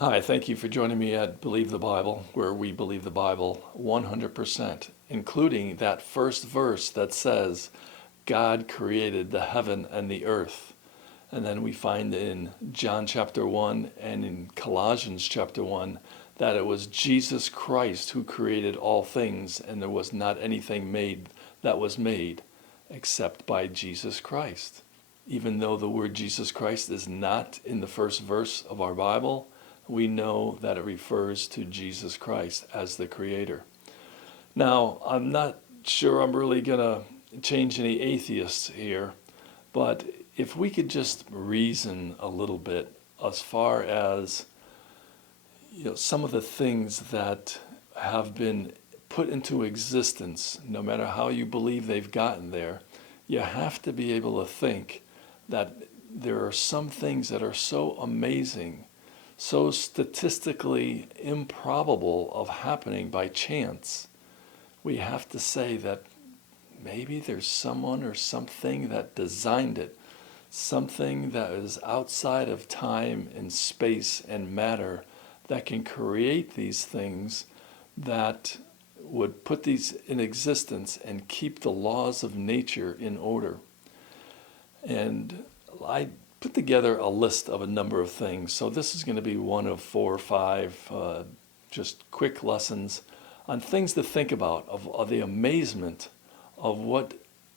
Hi, thank you for joining me at Believe the Bible, where we believe the Bible 100%, including that first verse that says, God created the heaven and the earth. And then we find in John chapter 1 and in Colossians chapter 1 that it was Jesus Christ who created all things, and there was not anything made that was made except by Jesus Christ. Even though the word Jesus Christ is not in the first verse of our Bible, we know that it refers to Jesus Christ as the Creator. Now, I'm not sure I'm really going to change any atheists here, but if we could just reason a little bit as far as some of the things that have been put into existence, no matter how you believe they've gotten there, you have to be able to think that there are some things that are so amazing, so statistically improbable of happening by chance. We have to say that maybe there's someone or something that designed it, something that is outside of time and space and matter that can create these things that would put these in existence and keep the laws of nature in order. And I put together a list of a number of things. So this is going to be one of 4 or 5 just quick lessons on things to think about of the amazement of what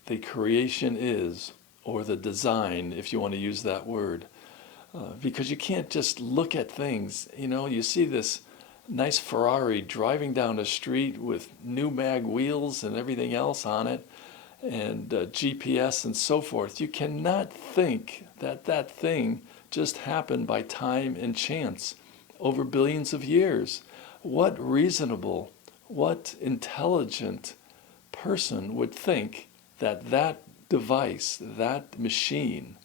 the creation is, or the design, if you want to use that word. Because you can't just look at things. You see this nice Ferrari driving down the street with new mag wheels and everything else on it, and GPS and so forth. You cannot think that that thing just happened by time and chance over billions of years. What reasonable, what intelligent person would think that that device, that machine,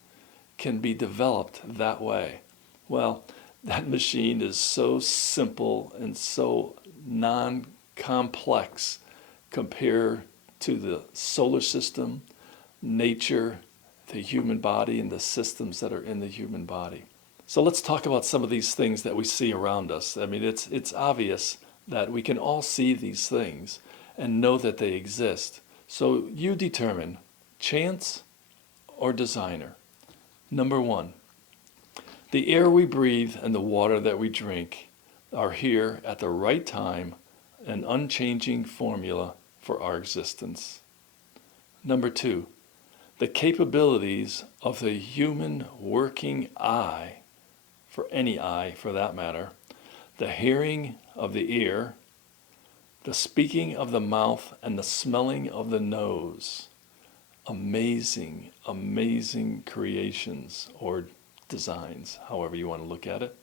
can be developed that way? Well, that machine is so simple and so non-complex compared to the solar system, nature, the human body, and the systems that are in the human body. So let's talk about some of these things that we see around us. I mean, it's obvious that we can all see these things and know that they exist. So you determine chance or designer. Number 1, the air we breathe and the water that we drink are here at the right time, an unchanging formula for our existence. Number 2, the capabilities of the human working eye, for any eye for that matter, the hearing of the ear, the speaking of the mouth, and the smelling of the nose. Amazing, amazing creations or designs, however you want to look at it.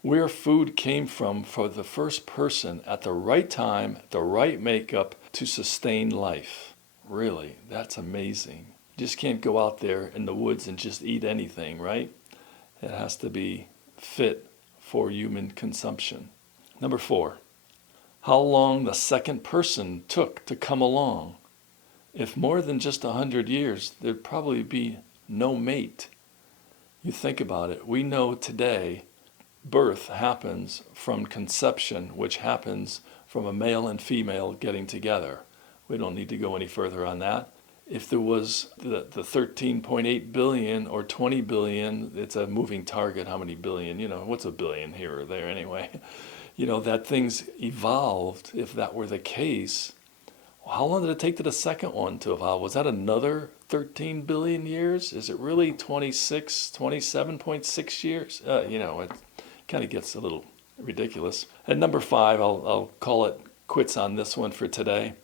Where food came from for the first person at the right time, the right makeup to sustain life. Really, that's amazing. You just can't go out there in the woods and just eat anything, right? It has to be fit for human consumption. Number 4, how long the second person took to come along. If more than just 100 years, there'd probably be no mate. You think about it. We know today birth happens from conception, which happens from a male and female getting together. We don't need to go any further on that. If there was the 13.8 billion or 20 billion, it's a moving target, how many billion, what's a billion here or there anyway? That things evolved. If that were the case, how long did it take to the second one to evolve? Was that another 13 billion years? Is it really 27.6 years? It kind of gets a little ridiculous. And number 5, I'll call it quits on this one for today.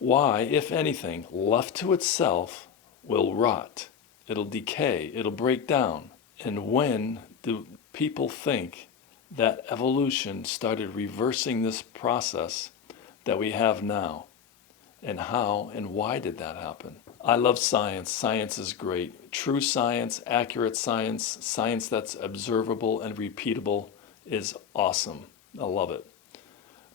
Why, if anything, left to itself, will rot. It'll decay. It'll break down. And when do people think that evolution started reversing this process that we have now? And how and why did that happen? I love science. Science is great. True science, accurate science, science that's observable and repeatable is awesome. I love it.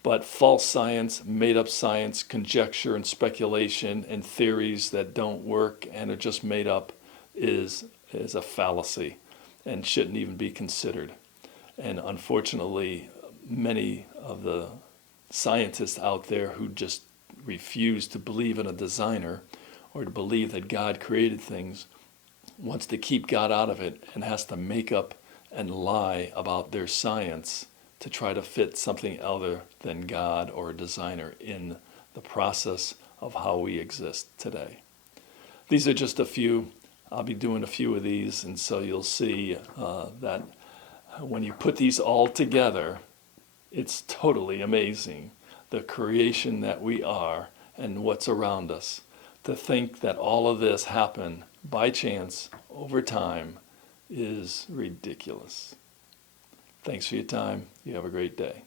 But false science, made-up science, conjecture and speculation and theories that don't work and are just made up is a fallacy and shouldn't even be considered. And unfortunately, many of the scientists out there who just refuse to believe in a designer or to believe that God created things wants to keep God out of it and has to make up and lie about their science to try to fit something other than God or a designer in the process of how we exist today. These are just a few. I'll be doing a few of these, and so you'll see that when you put these all together, it's totally amazing, the creation that we are and what's around us. To think that all of this happened by chance over time is ridiculous. Thanks for your time. You have a great day.